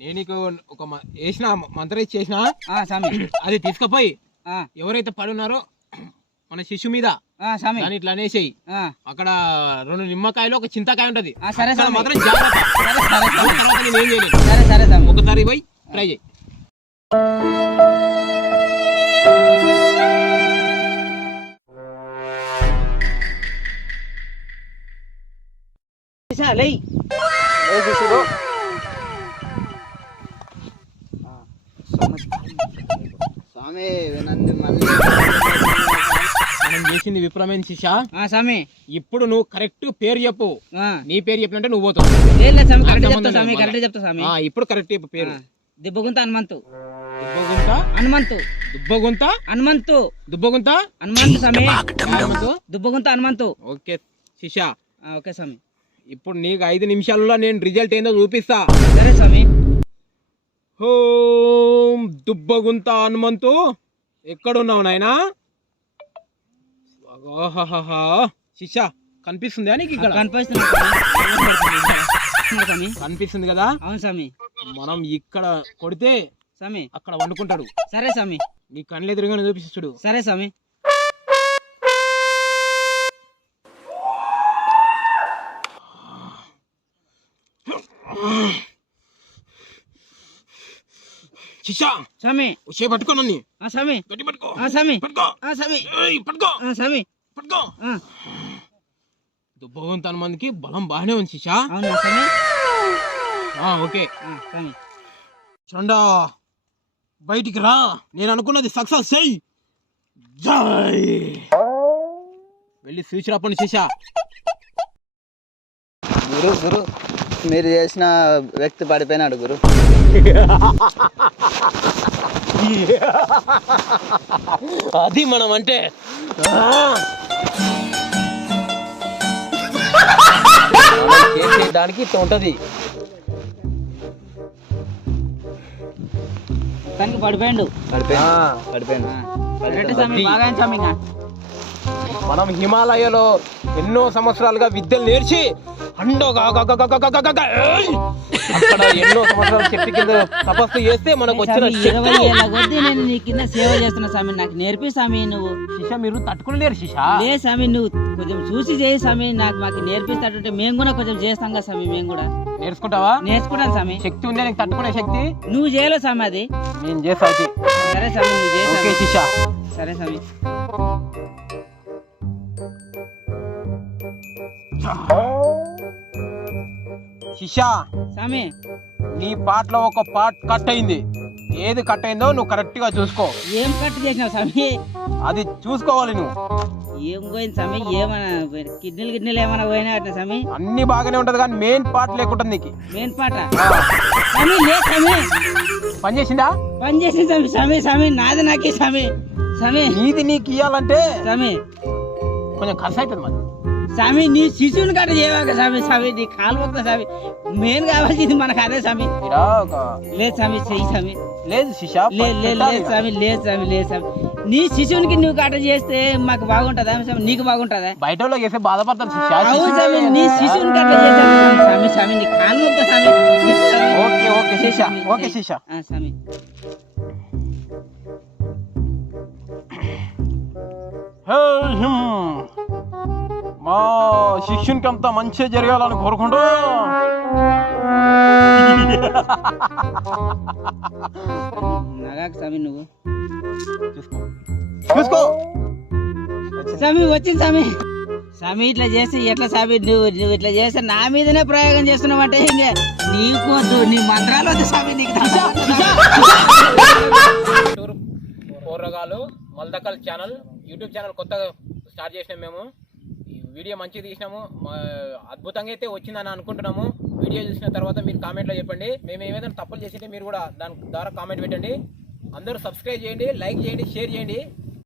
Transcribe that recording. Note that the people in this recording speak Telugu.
నేను నీకు ఒక వేసిన మంత్రం ఇచ్చేసిన అది తీసుకుపోయి ఎవరైతే పడున్నారో మన శిశు మీద దాని ఇట్లా అనేసేయి. అక్కడ 2 నిమ్మకాయలు ఒక చింతకాయ ఉంటది మాత్రం జాగ్రత్త. ఒకసారి పోయి ట్రై చేయి. మనం చేసింది విప్రమైన శిష. ఇప్పుడు నువ్వు కరెక్ట్ పేరు చెప్పు. నీ పేరు చెప్పినట్టే నువ్వు పోతావు. ఇప్పుడు కరెక్ట్ చెప్పు పేరు. దిబ్బగుంత హనుమంతు. ఓకే శిష. ఓకే స్వామి. ఇప్పుడు నీకు 5 నిమిషాలలో నేను రిజల్ట్ ఏందో చూపిస్తా. సరే స్వామి. ఓం దుబ్బగుంత హనుమంతు ఎక్కడున్నావు నాయనా? శిష కనిపిస్తుందా నీకు? ఇక్కడ కనిపిస్తుంది కదా? అవును స్వామి. మనం ఇక్కడ కొడితే స్వామి అక్కడ వండుకుంటాడు. సరే స్వామి. నీ కళ్ళు ఎదురుగానే చూపిస్తాడు. సరే స్వామి. శిషా స్వామి వచ్చే పట్టుకోనని. స్వామి గట్టి పట్టుకో. స్వామి పట్టుకో. స్వామి పట్టుకో. స్వామి పట్టుకో. దుబ్బగుంత హనుమంతుకి బలం బాగానే ఉంది శిషా. అవునా స్వామి? ఓకే స్వామి. చండా బయటికి రా. నేను అనుకున్నది సక్సెస్ చెయ్యి. జై. వెళ్ళి స్విచ్ రాపండి శిషా. గురు గురు మీరు చేసిన వ్యక్తి పడిపోయినాడు గురు. అది మనం అంటే చేసేయడానికి ఇట్లా ఉంటది. తనకి పడిపోయాడు. మనం హిమాలయలో ఎన్నో సంవత్సరాలుగా విద్యలు నేర్చి అక్కడ ఎన్నో సంవత్సరాల చెట్టు కింద తపస్సు చేస్తే మనకు వచ్చిన 20 ఏళ్ళ కొద్దీ నేను నీ కింద సేవ చేస్తున్నా స్వామి. నాకు నేర్పి స్వామి. నువ్వు శిష మీరు తట్టుకోలేరు శిష. లే స్వామి, నువ్వు కొంచెం చూసి చేయి స్వామి. మాకు నేర్పిస్తాడంటే మేము కూడా కొంచెం చేస్తాం కదా స్వామి. మేము కూడా నేర్చుకుంటావా? నేర్చుకుంటాను స్వామి. శక్తి ఉంది నీకు తట్టుకునే శక్తి. నువ్వు చేయలేవు స్వామి. అది నేను చేస్తా. సరే స్వామి నువ్వు చేయి. ఓకే శిష. సరే స్వామి. శిషా స్వామి నీ పాటలో ఒక పార్ట్ కట్ అయింది. ఏది కట్ అయిందో నువ్వు కరెక్ట్ గా చూసుకో. ఏం కట్ చేసినావు స్వామి? అది చూసుకోవాలి నువ్వు. ఏం పోయింది స్వామి? ఏమన్నా కిడ్నీలు ఏమైనా పోయినా స్వామి? అన్ని బాగానే ఉంటది కానీ మెయిన్ పార్ట్ లేకుంటుంది నీకు. మెయిన్ పాట స్వామి లే స్వామి. పని చేసిందా? పని చేసింది స్వామి. స్వామి స్వామి నాది నాకే స్వామి. స్వామి నీది నీకు ఇయ్యాలంటే స్వామి కొంచెం ఖర్చు అవుతుంది మరి. స్వామి నీ శిశువుని కట్ట చేయవాక స్వామి. స్వామి నీ కాలు మొక్క స్వామి. మెయిన్ కావాల్సింది మనకు అదే స్వామి. లేదు స్వామి చెయ్యి స్వామి. లేదు శిష. లేదు స్వామి. లేదు స్వామి. లేదు స్వామి. నీ శిశువునికి నువ్వు కట్ట చేస్తే మాకు బాగుంటుందా స్వామి? నీకు బాగుంటుందా? బయట చేస్తే బాధపడతాను శిష. అవును స్వామి. నీ శిశువుని కట్ట చేస్తాను స్వామి. స్వామి నీ కాలు మొక్క స్వామి. ఓకే ఓకే శిష. ఓకే శిష. స్వామి మా శిష్యునికి అంతా మంచిగా జరగాలని కోరుకుంటూ స్వామి నువ్వు చూసుకో. స్వామి వచ్చింది స్వామి. స్వామి ఇట్లా చేస్తే ఎట్లా స్వామి? నువ్వు ఇట్లా చేస్తే నా మీదనే ప్రయోగం చేస్తున్నావు అంటే నీకు వద్దు. నీ మంత్రాలు వద్దు స్వామి. నీకు పోరగాలు మల్దకల్ ఛానల్ యూట్యూబ్ ఛానల్ కొత్తగా స్టార్ట్ చేసినాం మేము. ఈ వీడియో మంచిగా తీసినాము. అద్భుతంగా అయితే వచ్చిందని అనుకుంటున్నాము. వీడియో చూసిన తర్వాత మీరు కామెంట్లో చెప్పండి. మేము ఏమైనా తప్పులు చేసింటే మీరు కూడా దాని ద్వారా కామెంట్ పెట్టండి. అందరూ సబ్స్క్రైబ్ చేయండి, లైక్ చేయండి, షేర్ చేయండి.